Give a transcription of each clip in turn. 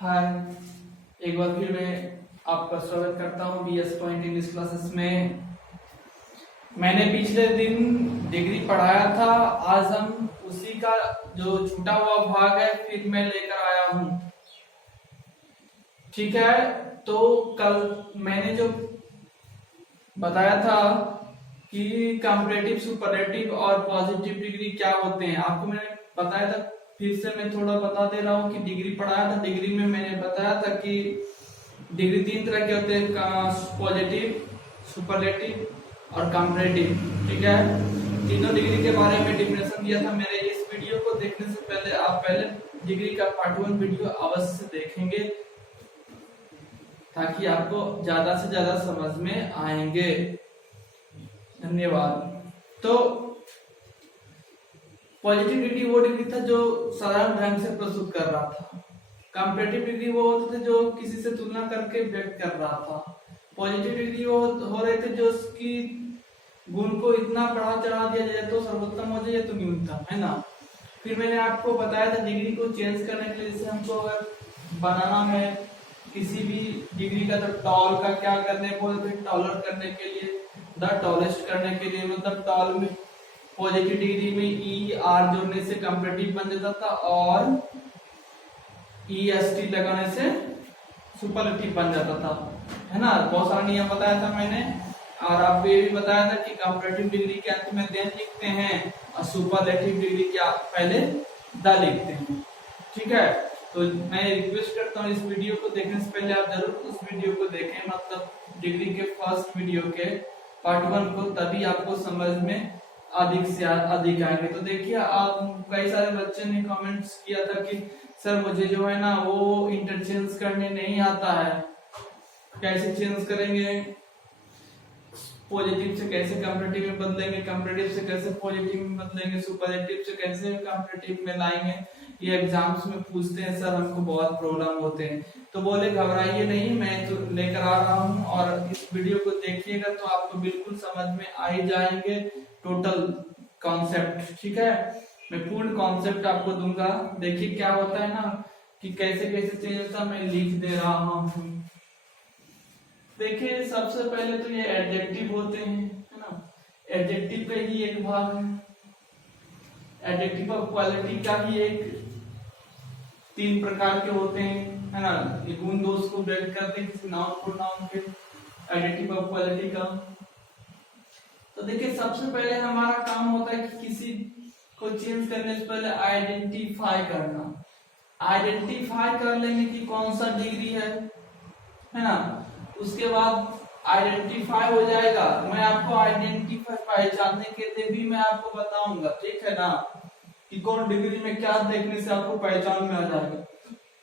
हाय, एक बार फिर मैं आपका स्वागत करता हूँ बीएस पॉइंट इंग्लिश क्लासेस में। मैंने पिछले दिन डिग्री पढ़ाया था। आज हम उसी का जो छूटा हुआ भाग है फिर मैं लेकर आया हूँ। ठीक है, तो कल मैंने जो बताया था कि कंपैरेटिव, सुपरलेटिव और पॉजिटिव डिग्री क्या होते हैं, आपको मैंने बताया था। फिर से मैं थोड़ा बता दे रहा हूँ कि डिग्री पढ़ाया था। डिग्री में मैंने बताया था कि डिग्री तीन तरह के होते हैं, पॉजिटिव, सुपरलेटिव और कंपैरेटिव। ठीक है, तीनों डिग्री के बारे में डिफिनेशन दिया था। मेरे इस वीडियो को देखने से पहले आप पहले डिग्री का पार्ट 1 वीडियो अवश्य से देखेंगे ताकि आपको ज्यादा से ज्यादा समझ में आएंगे। धन्यवाद। तो पॉजिटिव डिग्री वो डिग्री था जो साधारण ढंग से प्रस्तुत कर रहा था। कंपैरेटिव डिग्री वो होते थे जो किसी से तुलना करके व्यक्त कर रहा था। पॉजिटिव डिग्री वो हो रहे थे जो उसकी गुण को इतना बढ़ा चढ़ा दिया जाए तो सर्वोत्तम हो जाए तो न्यूनतम, है ना। फिर मैंने आपको बताया था डिग्री को चेंज करने के लिए, जैसे हमको अगर बनाना है किसी भी डिग्री का, तो टॉल का क्या करने बोलते थे, टॉलर करने के लिए, द टॉलेस्ट करने के लिए, मतलब टॉल में पॉजिटिव डिग्री में ई आर जोड़ने से कंपैरेटिव बन जाता था और ई एस टी लगाने से सुपरलेटिव बन जाता था, है ना। बहुत सारा नियम बताया था मैंने। और आपको ये भी बताया था कि कंपैरेटिव डिग्री के अंत में देन लिखते हैं और सुपरलेटिव डिग्री के पहले द लिखते हैं। ठीक है, तो मैं रिक्वेस्ट करता हूँ इस वीडियो को देखने से पहले आप जरूर उस वीडियो को देखें, मतलब डिग्री के फर्स्ट वीडियो के पार्ट 1 को, तभी आपको समझ में अधिक से अधिक आएंगे। तो देखिए, आप कई सारे बच्चे ने कमेंट्स किया था कि सर मुझे जो है ना वो इंटरचेंज करने नहीं आता है, कैसे चेंज करेंगे, पॉजिटिव से कैसे कंपैरेटिव में बदलेंगे, कंपैरेटिव से कैसे पॉजिटिव में बदलेंगे, सुपरलेटिव से कैसे कंपैरेटिव में लाएंगे। ये एग्जाम्स में पूछते हैं सर, हमको बहुत प्रॉब्लम होते हैं। तो बोले घबराइए नहीं, मैं तो लेकर आ रहा हूँ और इस वीडियो को देखिएगा तो आपको बिल्कुल समझ में आ ही जाएंगे टोटल कॉन्सेप्ट। ठीक है, मैं पूर्ण कॉन्सेप्ट आपको दूंगा। देखिए क्या होता है ना कि कैसे कैसे चेंज होता है, मैं लिख दे रहा हूँ। देखिए सबसे पहले तो ये एडजेक्टिव होते हैं, है ना। एडजेक्टिव का ही एक भाग है। एडजेक्टिव ऑफ क्वालिटी का ही एक 3 प्रकार के होते हैं, है ना। ये गुण दोष को व्यक्त करते हैं किसी नाउन प्रोनाउन के, एडजेक्टिव ऑफ क्वालिटी का। तो देखिए सबसे पहले हमारा काम होता है कि किसी को चेंज करने से पहले आइडेंटिफाई करना। आइडेंटिफाई कर लेंगे कि कौन सा डिग्री है ना। उसके बाद आइडेंटिफाई हो जाएगा, मैं आपको आइडेंटिफाई पहचानने के लिए भी मैं आपको बताऊंगा, ठीक है ना, कि कौन डिग्री में क्या देखने से आपको पहचान में आ जाएगा।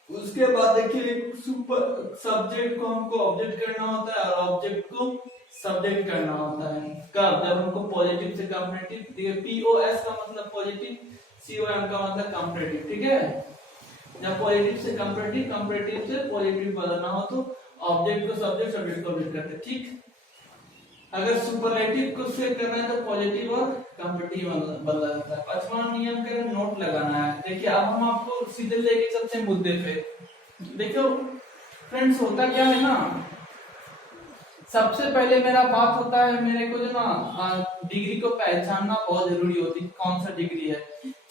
उसके बाद देखिए सुपर सब्जेक्ट को हमको ऑब्जेक्ट करना होता है और ऑब्जेक्ट को सब्जेक्ट करना होता है। कब? जब हमको पॉजिटिव से कंपैरेटिव, पीओएस का मतलब पॉजिटिव, सीओएम का मतलब कंपैरेटिव। ठीक है, जब पॉजिटिव से कंपैरेटिव, कंपैरेटिव से पॉजिटिव बदलना हो तो ऑब्जेक्ट को सब्जेक्ट, सब्जेक्ट को ऑब्जेक्ट करते। ठीक, अगर सुपरलेटिव को से करना है तो पॉजिटिव और कंपैरेटिव बदला जाता है। 5वां नियम का नोट लगाना है। देखिए अब हम आपको सीधे लेके चलते हैं मुद्दे पे। देखो फ्रेंड्स, होता क्या है ना, सबसे पहले मेरा बात होता है, मेरे को जो ना डिग्री को पहचानना बहुत जरूरी होती है, कौन सा डिग्री है।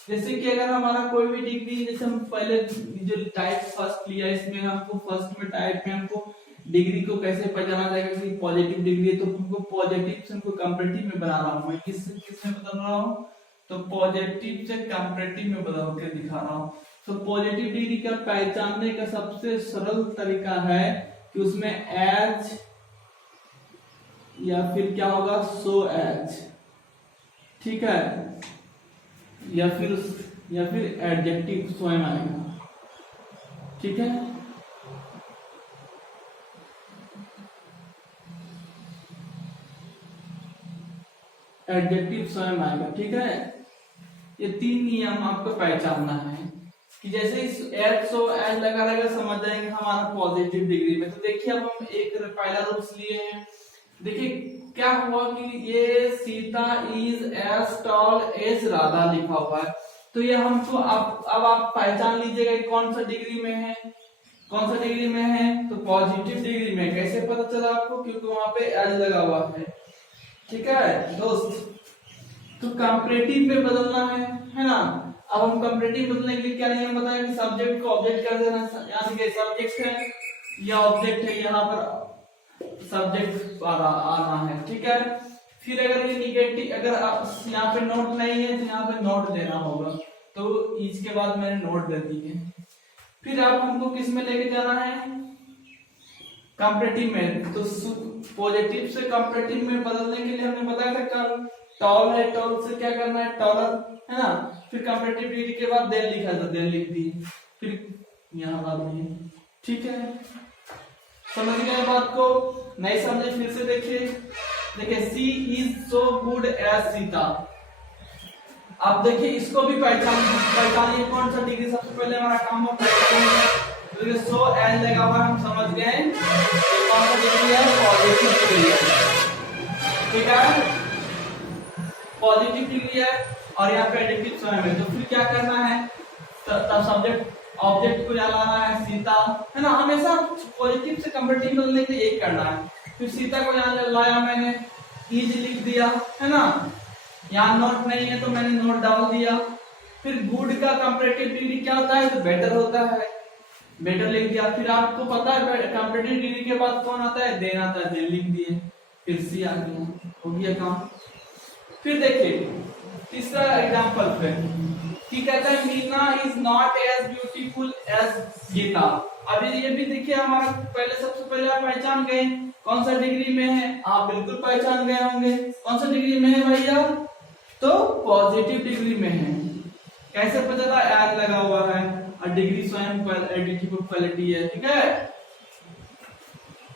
जैसे कि अगर हमारा कोई भी डिग्री, जैसे हम पहले जो टाइप फर्स्ट लिया, इसमें हमको फर्स्ट में टाइप में हमको डिग्री को कैसे पहचाना जाएगा कि पॉजिटिव डिग्री है, तो हमको पॉजिटिव से हमको कंपैरेटिव में बना रहा हूँ मैं। किस में बदल रहा हूँ, तो पॉजिटिव से कंपैरेटिव में बदल के दिखा रहा हूँ। तो पॉजिटिव डिग्री का पहचानने का सबसे सरल तरीका है कि उसमें एज या फिर क्या होगा, सो एज, ठीक है, या फिर एडजेक्टिव स्वयं आएगा। ठीक है, एडजेक्टिव स्वयं आएगा। ठीक है, ये 3 नियम आपको पहचानना है कि जैसे इस एज सो एज लगा रहेगा, समझ जाएंगे हमारा पॉजिटिव डिग्री में। तो देखिए अब हम एक पहला रूल्स लिए हैं। देखिए क्या हुआ कि ये Sita is as tall as Radha लिखा हुआ है, तो ये हमको अब आप पहचान लीजिएगा कौन सा डिग्री में है। कौन सा डिग्री में है, तो पॉजिटिव डिग्री में। कैसे पता चला आपको, क्योंकि वहां पे एज लगा हुआ है। ठीक है दोस्त, तो कंपैरेटिव में बदलना है ना। अब हम कंपैरेटिव बदलने के लिए क्या नियम बताया कि सब्जेक्ट को ऑब्जेक्ट कर देना। यहाँ देखिए सब्जेक्ट है, यह ऑब्जेक्ट है, यहाँ पर सब्जेक्ट आना है। ठीक है, फिर अगर ये निगेटिव, अगर आप यहाँ पे नोट नहीं है तो यहाँ पे नोट देना होगा। तो इसके बाद मैंने नोट दे दी है। फिर आप हमको किस में लेके जाना है, कंपैरेटिव में। तो पॉजिटिव से कंपैरेटिव में बदलने के लिए हमने बताया था कल, टॉल है, टॉल से क्या करना है, टॉलर है ना। फिर कंपैरेटिव डिग्री के बाद देन लिखा था, देन लिख दी, फिर यहाँ बात नहीं। ठीक है, समझ गए बात को, नहीं समझे फिर से देखिए she is so good as Sita. अब देखिए इसको भी पहचानिए कौन सा डिग्री। सबसे पहले हमारा काम है पहचान, सो एज लगा हुआ, हम समझ गए कौन सा डिग्री है, पॉजिटिव डिग्री है। ठीक है, पॉजिटिव डिग्री है और यहाँ पे एडजेक्टिव स्वयं है। तो फिर क्या करना है, तब सब्जेक्ट ऑब्जेक्ट को लाना है सीता, है ना। हमेशा पॉजिटिव से कंपैरेटिव बदलने के लिए एक करना है। फिर सीता को यहाँ लाया मैंने, इज लिख दिया, है ना। यहाँ नोट नहीं है तो मैंने नोट डाल दिया। फिर गुड का कंपैरेटिव डिग्री क्या होता है, तो बेटर होता है, बेटर लिख दिया। फिर आपको पता है कंपैरेटिव डिग्री के बाद कौन आता है, देन आता है, देन लिख दिए। फिर सी आ गया, हो गया काम। फिर देखिए तीसरा एग्जांपल पे कि कहता है Meena is not as beautiful as Geeta. अभी ये भी देखिए हमारा पहले, सबसे पहले आप पहचान गए कौन सा डिग्री में है, आप बिल्कुल पहचान गए होंगे कौन सा डिग्री में है भैया, तो पॉजिटिव डिग्री में है। कैसे पता चला, एज लगा हुआ है और डिग्री स्वयं एडजेक्टिव ऑफ क्वालिटी है। ठीक है,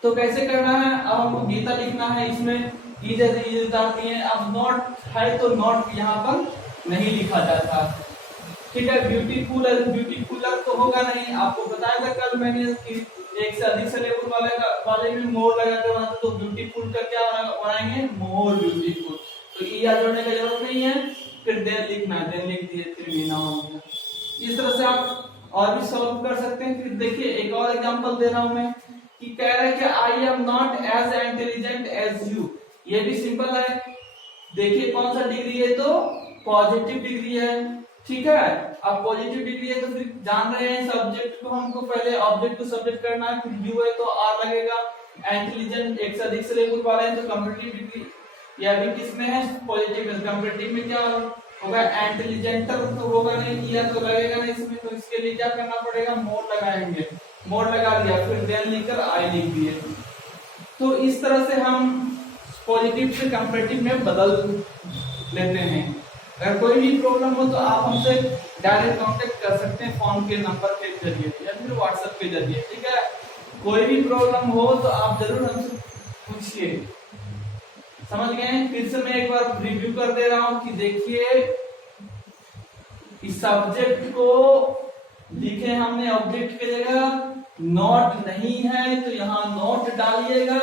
तो कैसे करना है, अब हमको गीता लिखना है, इसमें ई जैसे ई डालती है। अब नॉट है तो नॉट यहाँ पर नहीं लिखा जाता। ठीक है, ब्यूटीफुल ब्यूटीफुलर तो होगा नहीं, आपको बताया था कल मैंने एक से अधिक सिलेबस वाले में मोर लगा के बनाते, तो ब्यूटीफुल का क्या बनाएंगे, मोर ब्यूटीफुल। तो ई जोड़ने की जरूरत नहीं है, फिर देन लिखना है, देन लिख दिए, फिर मीना हो गया। इस तरह से आप और भी सॉल्व कर सकते हैं। फिर देखिए एक और एग्जांपल दे रहा हूं मैं कि कह रहा है कि I am not as intelligent as you. ये भी सिंपल है, देखिए कौन सा डिग्री है, तो पॉजिटिव डिग्री है। ठीक है, अब पॉजिटिव डिग्री है तो फिर जान रहे हैं सब्जेक्ट को हमको पहले ऑब्जेक्ट को सब्जेक्ट करना है, फिर यू है तो आर लगेगा। इंटेलिजेंट एक से अधिक सिलेबस वाले हैं तो कंपैरेटिव डिग्री, या भी किसमें है, पॉजिटिव में। कंपैरेटिव में क्या होगा, इंटेलिजेंटर तो होगा नहीं, ईयर तो लगेगा नहीं इसमें, तो इसके लिए क्या करना पड़ेगा, मोर लगाएंगे, मोर लगा दिया, फिर देन लिखकर आई लिख दिए। तो इस तरह से हम पॉजिटिव से कंपैरेटिव में बदल लेते हैं। अगर कोई भी प्रॉब्लम हो तो आप हमसे डायरेक्ट कांटेक्ट कर सकते हैं फोन के नंबर के जरिए या फिर व्हाट्सएप के जरिए। ठीक है, कोई भी प्रॉब्लम हो तो आप जरूर हमसे पूछिए। समझ गए, फिर से मैं एक बार रिव्यू कर दे रहा हूं कि देखिए इस सब्जेक्ट को लिखे हमने ऑब्जेक्ट की जगह, नोट नहीं है तो यहाँ नोट डालिएगा,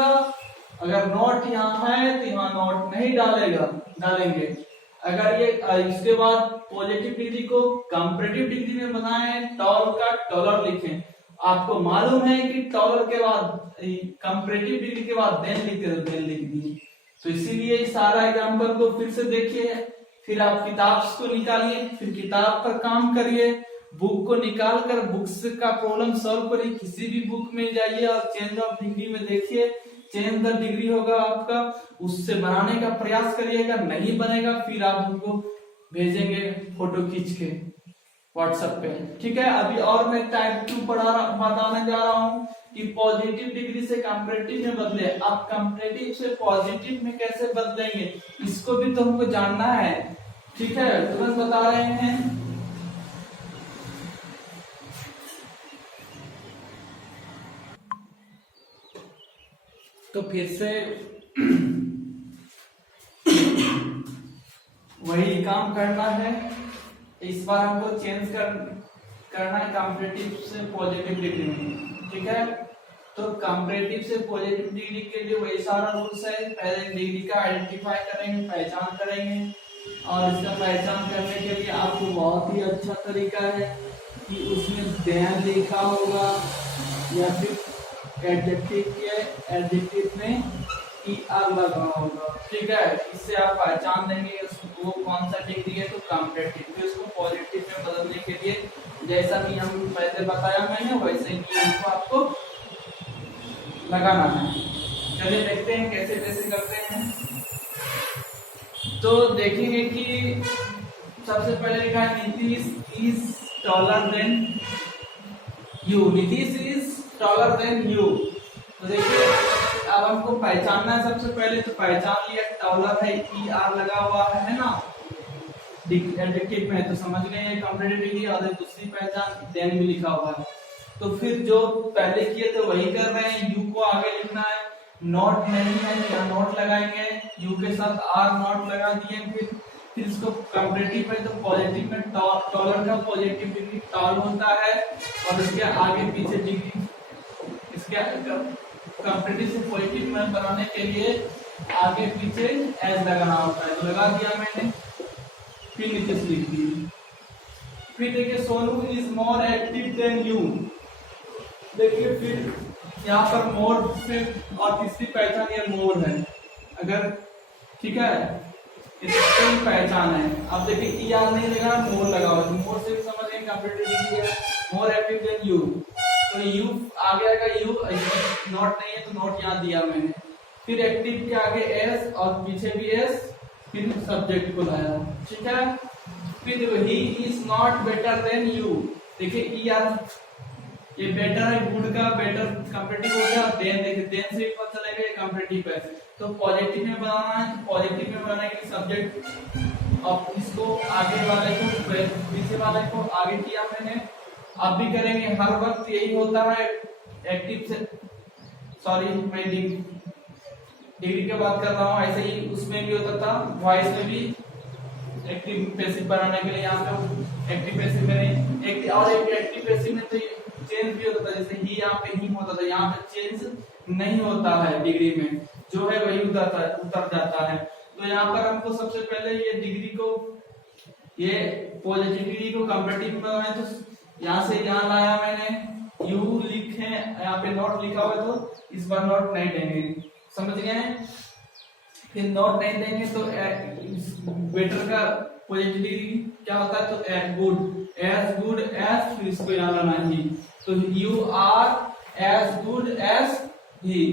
अगर नोट यहाँ है तो यहाँ नोट नहीं डालेंगे। अगर ये इसके बाद पॉजिटिव डिग्री को कंपैरेटिव डिग्री में बनाएं, टॉल का टॉलर लिखें। आपको मालूम है कि टॉलर के बाद कंपैरेटिव डिग्री के बाद देन लिखते तो देन लिख दी। तो इसीलिए सारा एग्जांपल को फिर से देखिए, फिर आप किताब को निकालिए, फिर किताब पर काम करिए, बुक को निकाल कर बुक्स का प्रॉब्लम सॉल्व करिए। किसी भी बुक में जाइए और चेंज ऑफ डिग्री में देखिए, चेंज द डिग्री होगा आपका, उससे बनाने का प्रयास करिएगा। नहीं बनेगा फिर आप हमको भेजेंगे फोटो खींच के व्हाट्सएप पे। ठीक है, अभी और मैं टाइप 2 बताने जा रहा हूँ कि पॉजिटिव डिग्री से कंपैरेटिव में बदले। आप कंपैरेटिव से पॉजिटिव में कैसे बदलेंगे, इसको भी तो हमको जानना है। ठीक है, तुरंत बता रहे हैं। तो फिर से वही काम करना है, इस बार हमको चेंज करना है कंपैरेटिव से पॉजिटिव डिग्री में। ठीक है, तो कंपैरेटिव से पॉजिटिव डिग्री के लिए वही सारा रूल्स है। पहले डिग्री का आइडेंटिफाई करेंगे, पहचान करेंगे, और इसका पहचान करने के लिए आपको बहुत ही अच्छा तरीका है कि उसमें देन लिखा होगा, या फिर एडजेक्टिव के एडजेक्टिव में ER लगा होगा, ठीक है। इससे आप पहचान लेंगे वो कौन सा डिग्री है। तो कॉम्परेटिव, फिर उसको पॉजिटिव में बदलने के लिए जैसा कि हम पहले बताया मैंने वैसे ही इनको आपको लगाना है। चलिए देखते हैं कैसे कैसे करते हैं। तो देखेंगे कि सबसे पहले लिखा है Nitish is taller than you. Nitish is taller than you. तो देखिए अब हमको पहचानना है सबसे पहले, तो पहचान लिया टॉलर है, ER लगा हुआ है ना एडजेक्टिव में, तो समझ गए ये कॉम्परेटिव डिग्री। और दूसरी पहचान देन भी लिखा हुआ है। तो फिर जो पहले किए थे वही कर रहे हैं। यू को आगे लिखना है, नॉट नहीं है यहाँ नॉट लगाएंगे, यू के साथ R नॉट लगा दिए। फिर इसको कॉम्परेटिव है तो पॉजिटिव में टॉलर का पॉजिटिव डिग्री टॉल होता है और इसके आगे पीछे डिग्री इसके कॉम्परेटिव से पॉजिटिव में बनाने के लिए आगे पीछे एज लगाना होता है। तो लगा दिया मैंने, फिर नीचे लिख दी। फिर देखिए Sonu is more active than you. देखिए फिर यहाँ पर मोर से और तीसरी पहचान ये मोर है, अगर ठीक है इसकी पहचान है। अब देखिए ER नहीं लगा, मोर लगा हुआ, मोर से समझ गए कॉम्परेटिव डिग्री है, मोर एक्टिव देन यू। तो यू आगे आएगा, यू नॉट नहीं है तो नॉट यहाँ दिया मैंने। फिर एक्टिव के आगे S और पीछे भी S, फिर सब्जेक्ट को लाया, ठीक है। फिर ही is not better than you. देखिए ER ये बेटर है, गुड का बेटर कॉम्परेटिव हो गया। देन देखिए देन से पता चलेगा ये कॉम्परेटिव है, तो पॉजिटिव में बनाना है। तो पॉजिटिव में बनाने के लिए सब्जेक्ट अब इसको आगे वाले को पीछे वाले को आगे किया मैंने। अब भी करेंगे, हर वक्त यही होता है एक्टिव से, सॉरी मैं डिग्री की बात कर रहा हूँ, ऐसे ही उसमें भी होता था, वॉइस में भी एक्टिव पैसिव बनाने के लिए यहाँ पे एक्टिव पैसिव में और एक एक्टिव पैसिव में तो चेंज भी होता था, जैसे ही यहाँ पे ही होता था, यहाँ पे चेंज नहीं होता है डिग्री में, जो है वही उतर जाता है। तो यहाँ पर हमको सबसे पहले ये डिग्री को, ये पॉजिटिव डिग्री को कॉम्परेटिव में बनाए, तो यहाँ से यहाँ लाया मैंने, यू लिखे यहाँ पे नॉट लिखा हुआ है तो इस बार नॉट नहीं देंगे, समझ गए हैं। फिर नॉट नहीं देंगे तो बेटर का पॉजिटिव डिग्री क्या होता है, तो एज गुड एज, फिर इसको यहाँ लाना ही, तो you are as good as he.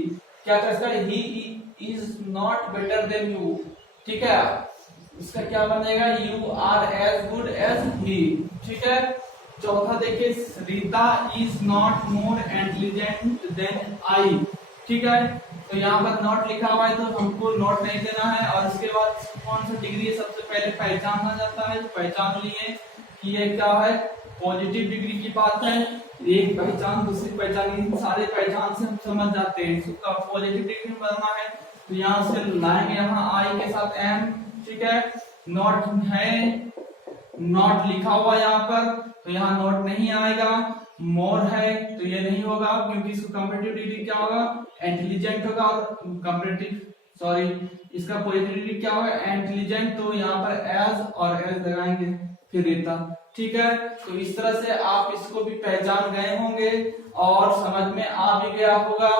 क्या था इसका, he is not better than you, ठीक है। इसका क्या बनेगा, you are as good as he, ठीक है। चौथा देखिए, Rita is not more intelligent than I, ठीक है। तो यहाँ पर नॉट लिखा हुआ है तो हमको नॉट नहीं देना है। और इसके बाद कौन सा डिग्री है सबसे पहले पहचानना जाता है, पहचान लिए कि ये क्या है, पॉजिटिव डिग्री की बात है। एक पहचान दूसरी पहचान, इन सारे पहचान से हम समझ जाते हैं इसका पॉजिटिव डिग्री में बनना है। तो यहाँ से लाएंगे, यहाँ आई के साथ एम, ठीक है। नॉट है, नॉट लिखा हुआ यहाँ पर, तो यहाँ नॉट नहीं आएगा। मोर है तो ये नहीं होगा क्योंकि इसको कॉम्परेटिव डिग्री क्या होगा, इंटेलिजेंट होगा। और कॉम्परेटिव सॉरी इसका पॉजिटिव डिग्री क्या होगा, इंटेलिजेंट, तो यहाँ पर एज और एज लगाएंगे, फिर रहता, ठीक है। तो इस तरह से आप इसको भी पहचान गए होंगे और समझ में आ भी गया होगा।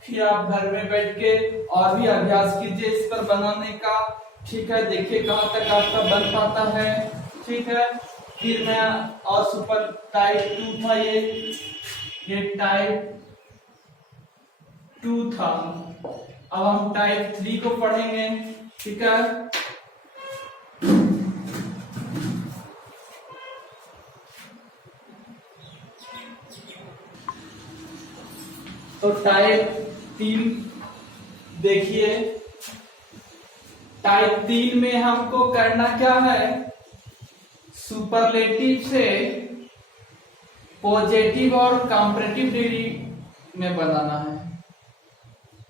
फिर आप घर में बैठ के और भी अभ्यास कीजिए इस पर बनाने का, ठीक है। देखिए कहाँ तक आपका बन पाता है, ठीक है। फिर मैं और सुपर टाइप 2 था, ये टाइप 2 था। अब हम टाइप 3 को पढ़ेंगे, ठीक है। तो टाइप 3 देखिए, टाइप 3 में हमको करना क्या है, सुपरलेटिव से पॉजिटिव और कॉम्परेटिव डिग्री में बनाना है।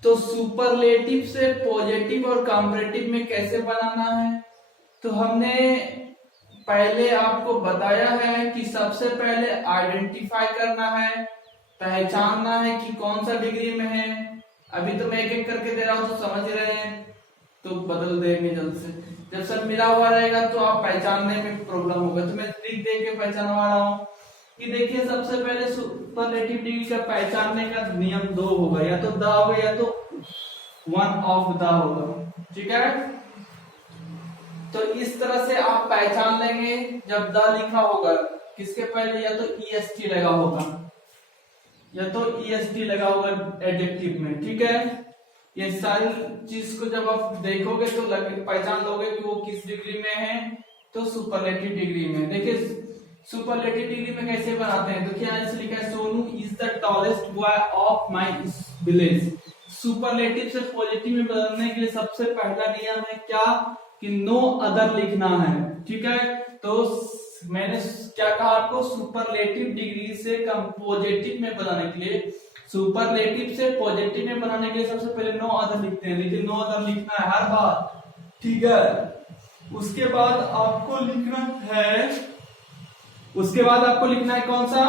तो सुपरलेटिव से पॉजिटिव और कॉम्परेटिव में कैसे बनाना है, तो हमने पहले आपको बताया है कि सबसे पहले आइडेंटिफाई करना है, पहचानना है कि कौन सा डिग्री में है। अभी तो मैं एक एक करके दे रहा हूं तो समझ रहे हैं, तो बदल देंगे जल्द से। जब सब मिला हुआ रहेगा तो आप पहचानने में प्रॉब्लम होगा, तो मैं ट्रिक दे के पहचानवा रहा हूँ। कि देखिए सबसे पहले सुपरलेटिव डिग्री का पहचानने का नियम दो होगा, या तो द होगा या तो वन ऑफ द होगा, ठीक है। तो इस तरह से आप पहचान लेंगे जब द लिखा होगा किसके पहले या तो ईएसटी लगा होगा, या तो ईएसटी लगा होगा एडजेक्टिव में, ठीक है। ये सारी चीज को जब आप देखोगे तो पहचान लोगे कि वो किस डिग्री में है, तो सुपरलेटिव डिग्री में। देखिए सुपरलेटिव डिग्री में कैसे बनाते हैं, तो क्या ऐसे लिखा है, Sonu is the tallest boy of my village. Superlative से पॉजिटिव में बदलने के लिए सबसे पहला नियम है क्या, कि नो अदर लिखना है, ठीक है। तो मैंने क्या कहा आपको, सुपरलेटिव डिग्री से पॉजिटिव में बनाने के लिए, सुपरलेटिव से पॉजिटिव में बनाने के लिए सबसे पहले नो अदर लिखते हैं, लेकिन नो अदर लिखना है हर बार, ठीक है। उसके बाद आपको लिखना है, उसके बाद आपको लिखना है कौन सा,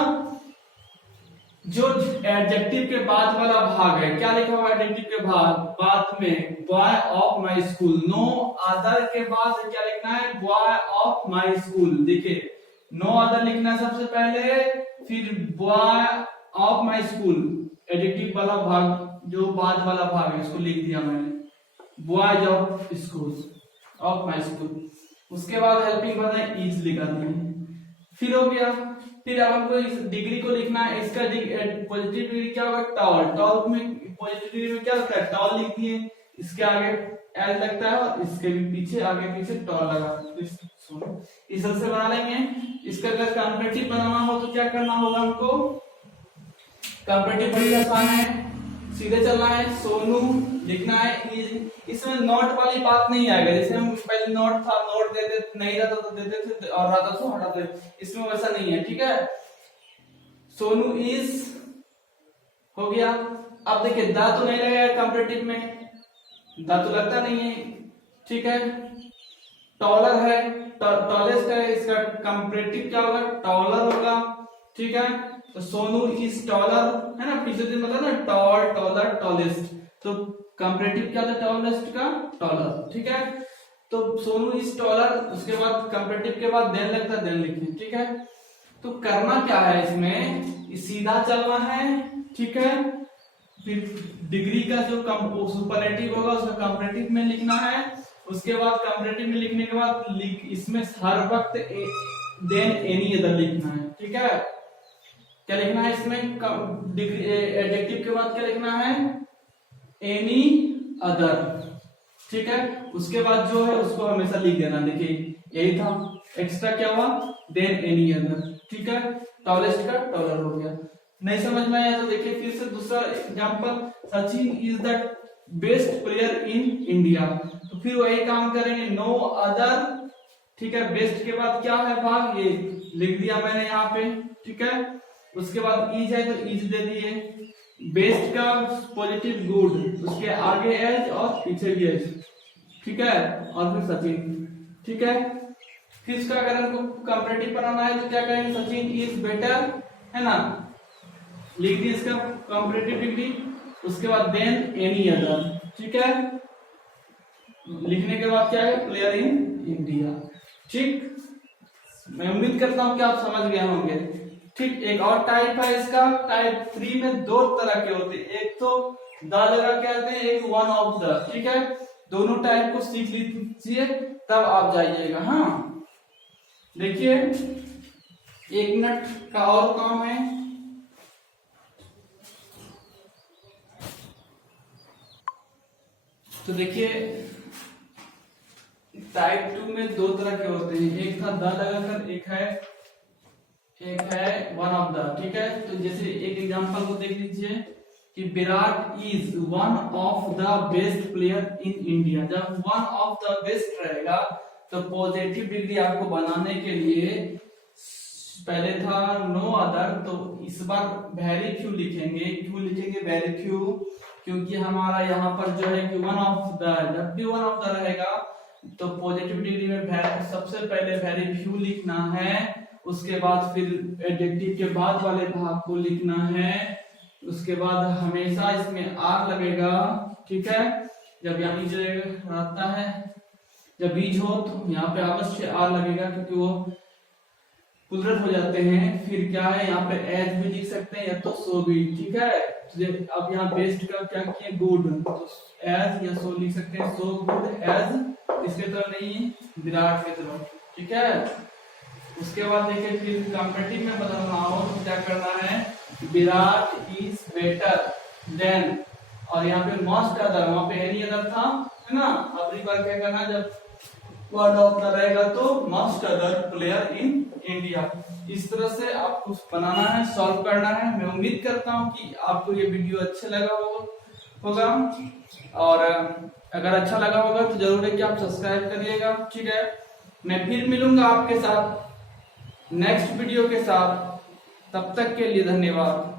जो एडजेक्टिव के बाद वाला भाग है, क्या लिखा हुआ एडजेक्टिव के बाद में, boy of my school. No other के बाद क्या लिखना है, बॉय ऑफ माय स्कूल। देखिए नो अदर लिखना है सबसे पहले, फिर boy of my school, adjective वाला भाग जो बाद वाला भाग है उसको लिख दिया मैंने, boys of school, of my school. उसके बाद हेल्पिंग वर्ब है इज लिखा दिया, फिर हो गया। फिर अब हमको इस डिग्री को लिखना है, इसका पॉजिटिव डिग्री क्या होगा, टॉल। टॉल में पॉजिटिव डिग्री में क्या लगता है, टॉल लिख दिए, इसके आगे एल लगता है और इसके भी पीछे आगे पीछे टॉल लगा, इस तरह से बना लेंगे। इसका अगर कंपैरेटिव बनाना हो तो क्या करना होगा हमको, कंपैरेटिव बड़ी आसान है, सीधे चलना है, सोनू लिखना है इज। इसमें नोट वाली बात नहीं आएगा, जैसे हम पहले नोट था, नोट देते नहीं रहता तो देते थे और रहता तो हटाते, इसमें वैसा नहीं है, ठीक है। सोनू इज हो गया। अब देखिए दा तो नहीं लगेगा कंपैरेटिव में, दा तो लगता नहीं है, ठीक है। टॉलर है, टॉलेस्ट है, इसका कंपैरेटिव क्या होगा, टॉलर होगा, ठीक है। तो सोनू इज टॉलर है ना, पीछे दिन मतलब ना टॉल, टॉलर, टॉलेस्ट, तो कंपैरेटिव क्या था टॉलेस्ट का, टॉलर, ठीक है। तो सोनू इज टॉलर, उसके बाद कंपैरेटिव के बाद देन लगता है, देन लिखिए, ठीक है। तो करना क्या है इसमें, सीधा चलना है, ठीक है। फिर डिग्री का जो सुपरलेटिव होगा उसका कंपैरेटिव में लिखना है, उसके बाद कंपैरेटिव में लिखने के बाद इसमें हर वक्त देन एनी अदर लिखना है, ठीक है। क्या लिखना है इसमें, एडजेक्टिव के बाद क्या लिखना है, एनी अदर, ठीक है। उसके बाद जो है उसको हमेशा लिख देना, देखिए यही था, एक्स्ट्रा क्या हुआ, देन एनी अदर, ठीक है। टॉलेस्ट का टॉलर हो गया। नहीं समझ में आया तो देखिए फिर से दूसरा example, Sachin is the best player in India. तो फिर वही काम करेंगे, नो अदर, ठीक है। बेस्ट के बाद क्या है भाग, ये लिख दिया मैंने यहाँ पे, ठीक है। उसके बाद इज है तो इज दे दिए, बेस्ट का पॉजिटिव गुड, उसके आगे एज और पीछे भी एज, ठीक है, और फिर सचिन, ठीक है। फिर इसका अगर हमको कंपैरेटिव बनाना है तो क्या करेंगे, सचिन इज बेटर, है ना, लिख दिए इसका कंपैरेटिव डिग्री, उसके बाद देन एनी अदर, ठीक है। लिखने के बाद क्या है, प्लेयर इन इंडिया, ठीक। मैं उम्मीद करता हूं कि आप समझ गए होंगे, ठीक। एक और टाइप है इसका, टाइप 3 में दो तरह के होते हैं, एक तो द लगा के आते हैं, एक वन ऑफ द, ठीक है। दोनों टाइप को सीख लीजिए तब आप जाइएगा। हाँ देखिए 1 मिनट का और काम है, तो देखिए टाइप 2 में दो तरह के होते हैं, एक था द लगाकर, एक है वन ऑफ द, ठीक है। तो जैसे एक एग्जांपल को देख लीजिए कि Virat is one of the best player in India. जब वन ऑफ द बेस्ट रहेगा तो पॉजिटिव डिग्री आपको बनाने के लिए पहले था नो अदर, तो इस बार वेरी फ्यू लिखेंगे। क्यों लिखेंगे वेरी फ्यू, क्योंकि हमारा यहाँ पर जो है कि वन ऑफ द, जब भी वन ऑफ द रहेगा तो पॉजिटिव डिग्री में सबसे पहले वेरी फ्यू लिखना है, उसके बाद फिर एडजेक्टिव के बाद वाले भाग को लिखना है, उसके बाद हमेशा इसमें आर लगेगा, ठीक है। जब यहाँ नीचे रहता है, जब बीज हो तो यहाँ पे अवश्य आर लगेगा, क्योंकि वो पुलरल हो जाते हैं, फिर क्या है यहाँ पे एज भी लिख सकते हैं या तो सो भी, ठीक है। तो अब यहाँ बेस्ट का क्या किया, गुड, तो एज या सो लिख सकते हैं, सो गुड एज किसके तरह नहीं, विराट के तरह, ठीक है। उसके बाद देखिए फिर कॉम्पिटिटिव में बदलना हो तो क्या करना है, विराट इज बेटर देन, और यहाँ पे मस्ट अदर, वहां पे एनी अदर था, है ना। अगली बार क्या करना, जब वर्ड ऑफ द रहेगा तो must other player in India. इस तरह से आपको बनाना है, सॉल्व करना है। मैं उम्मीद करता हूँ कि आपको ये वीडियो अच्छा लगा होगा, और अगर अच्छा लगा होगा तो जरूर है कि आप सब्सक्राइब करिएगा, ठीक है। मैं फिर मिलूंगा आपके साथ नेक्स्ट वीडियो के साथ, तब तक के लिए धन्यवाद।